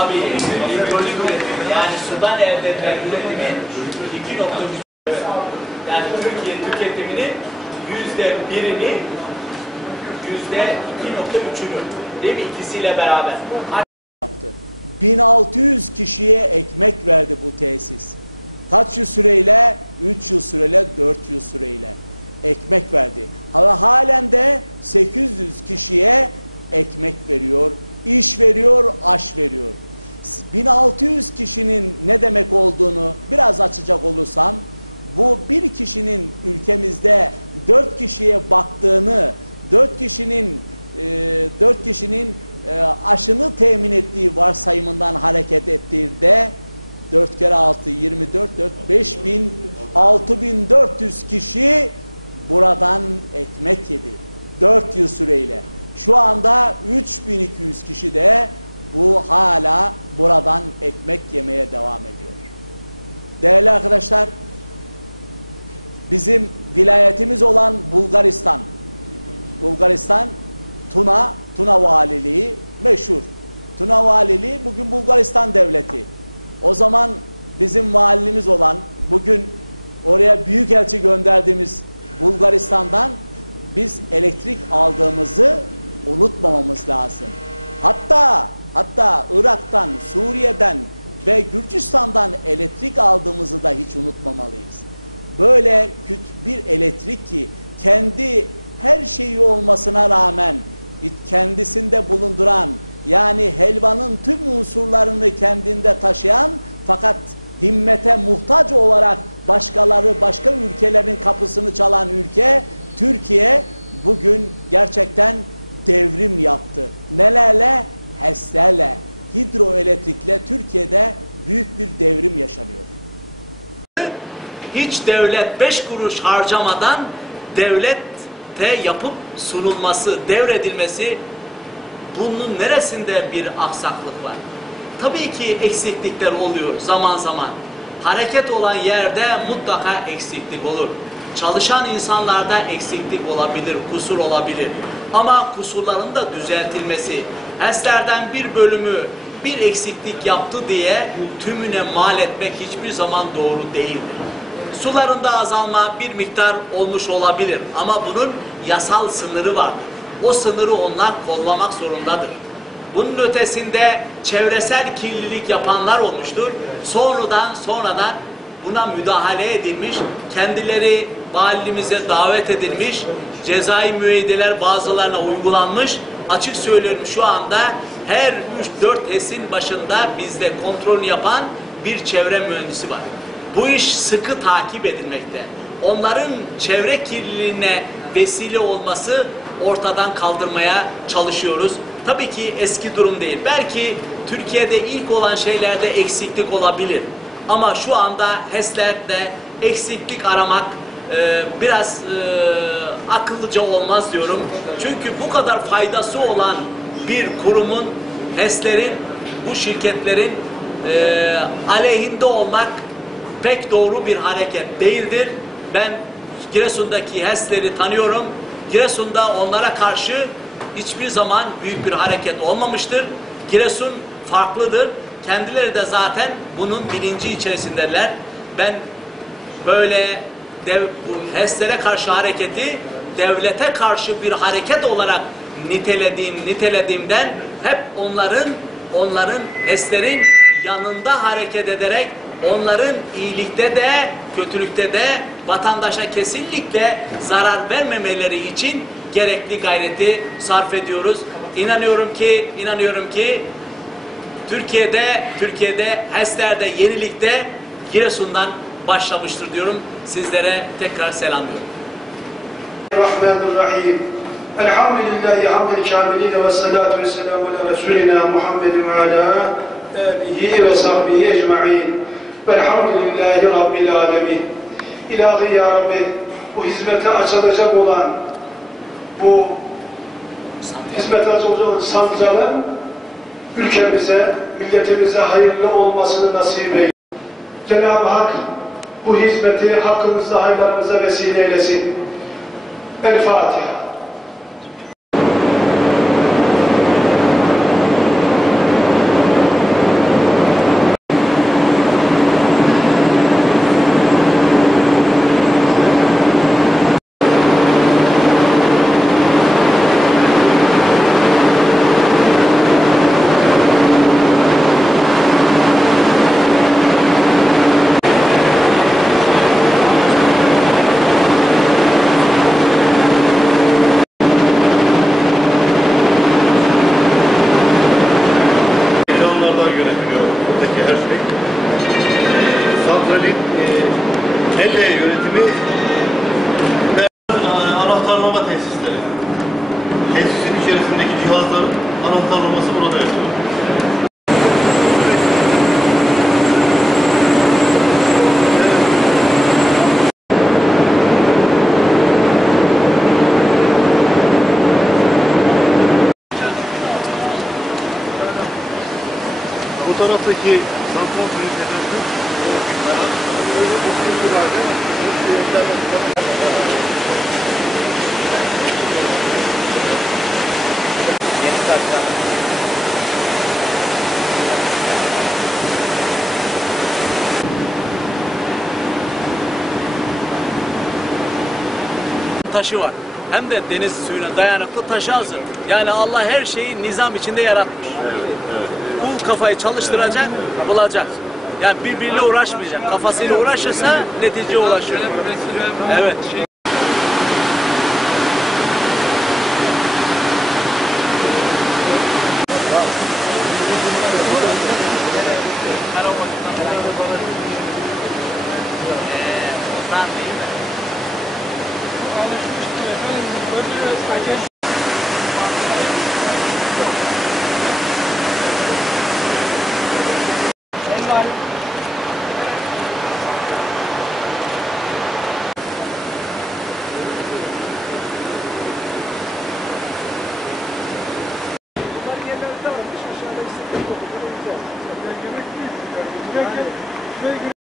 tabii hidrolik üretimi yani sudan elde edilen üretimin 2.3 yani Türkiye tüketiminin yüzde birini yüzde 2.3'ünü değil mi ikisiyle beraber. 1600 kişiye ekmek verdi bu tesis. Kaç yıl süreyle? 3 yıl süreyle, 4 yıl süreyle ekmek verdi. Ama halen de 800 kişiye ekmek veriyor, iş veriyor, aş veriyor. 1600 kişinin ne demek olduğunu biraz açacak olursam, bu bir kişinin ülkemizde 4 kişiye baktığını, 4 kişinin e, 4 kişinin e, aşını temin ettiği varsayımından hareket ettiğinde 4 kere 6 24 4 5000 6400 kişi buradan ekmek yedi. 4 yıl süreyle. Şu anda 3200 kişi de bu hala buradan ekmek yemeye devam ediyor. Değerli arkadaşlar, bizim vilayetimiz olan Bulgaristan, Bulgaristan Tuna, Tuna Valiliği meşhur. Tuna Valiliği bugün Bulgaristan Devleti. O zaman bizim valimiz olan, bugün oraya büyükelçi gönderdiğimiz Bulgaristan'dan biz elektrik aldığımızı unutmamamız lazım. Hatta hatta Irak'tan, Suriye'den ve Gürcistan'dan elektrik aldığımızı da hiç unutmamalıyız. Böyle bir elektrik ki kendi her şeyi olmasına rağmen kendisinde bulunduran yani helvanın tüm unsurlarını kendinde taşıyan fakat himmete muhtaç olarak başkaları başka ülkelerin kapısını çalan ülke Türkiye bugün gerçekten devrim yaptı. Nelerle? HES'lerle, hidroelektrikle Türkiye'de büyük bir devrim yaşanıyor. Hiç devlet beş kuruş harcamadan devlette yapıp sunulması, devredilmesi bunun neresinde bir aksaklık var? Tabii ki eksiklikler oluyor zaman zaman. Hareket olan yerde mutlaka eksiklik olur. Çalışan insanlarda eksiklik olabilir, kusur olabilir. Ama kusurların da düzeltilmesi, HES'lerden bir bölümü bir eksiklik yaptı diye tümüne mal etmek hiçbir zaman doğru değildir. Sularında azalma bir miktar olmuş olabilir ama bunun yasal sınırı vardır. O sınırı onlar kollamak zorundadır. Bunun ötesinde çevresel kirlilik yapanlar olmuştur. Sonradan sonradan buna müdahale edilmiş, kendileri valimize davet edilmiş, cezai müeyyideler bazılarına uygulanmış. Açık söylüyorum şu anda her 3-4 HES'in başında bizde kontrol yapan bir çevre mühendisi var. Bu iş sıkı takip edilmekte. Onların çevre kirliliğine vesile olması ortadan kaldırmaya çalışıyoruz. Tabii ki eski durum değil. Belki Türkiye'de ilk olan şeylerde eksiklik olabilir. Ama şu anda HES'lerde eksiklik aramak e, biraz e, akıllıca olmaz diyorum. Çünkü bu kadar faydası olan bir kurumun, HES'lerin, bu şirketlerin e, aleyhinde olmak pek doğru bir hareket değildir. Ben Giresun'daki HES'leri tanıyorum. Giresun'da onlara karşı hiçbir zaman büyük bir hareket olmamıştır. Giresun farklıdır. Kendileri de zaten bunun bilinci içerisindeler. Ben böyle dev, bu HES'lere karşı hareketi devlete karşı bir hareket olarak nitelediğim, nitelediğimden hep onların onların HES'lerin yanında hareket ederek onların iyilikte de kötülükte de vatandaşa kesinlikle zarar vermemeleri için gerekli gayreti sarf ediyoruz. İnanıyorum ki, inanıyorum ki Türkiye'de, Türkiye'de HES'lerde, yenilikte Giresun'dan başlamıştır diyorum. Sizlere tekrar selamlıyorum. Rahmanirrahim. Elhamdülillahi hamdel kamilin ve salatu ve selamu ala Resulina Muhammedin ve ala alihi ve sahbihi ecma'in. Velhamdülillahi Rabbil alemin. İlahi ya Rabbi bu hizmete açılacak olan bu hizmete açılacak olan sancalın ülkemize, milletimize hayırlı olmasını nasip eyle. Cenab-ı Hak bu hizmeti hakkımızda hayırlarımıza vesile eylesin. El Fatiha. Taraftaki santral Yeni taşlarla. taşı var. Hem de deniz suyuna dayanıklı taşı hazır. Yani Allah her şeyi nizam içinde yaratmış kafayı çalıştıracak, bulacak. Yani birbiriyle uğraşmayacak. Kafasıyla uğraşırsa netice ulaşıyor. Evet. Ee, ben değil mi? Alışmıştım efendim. Ödül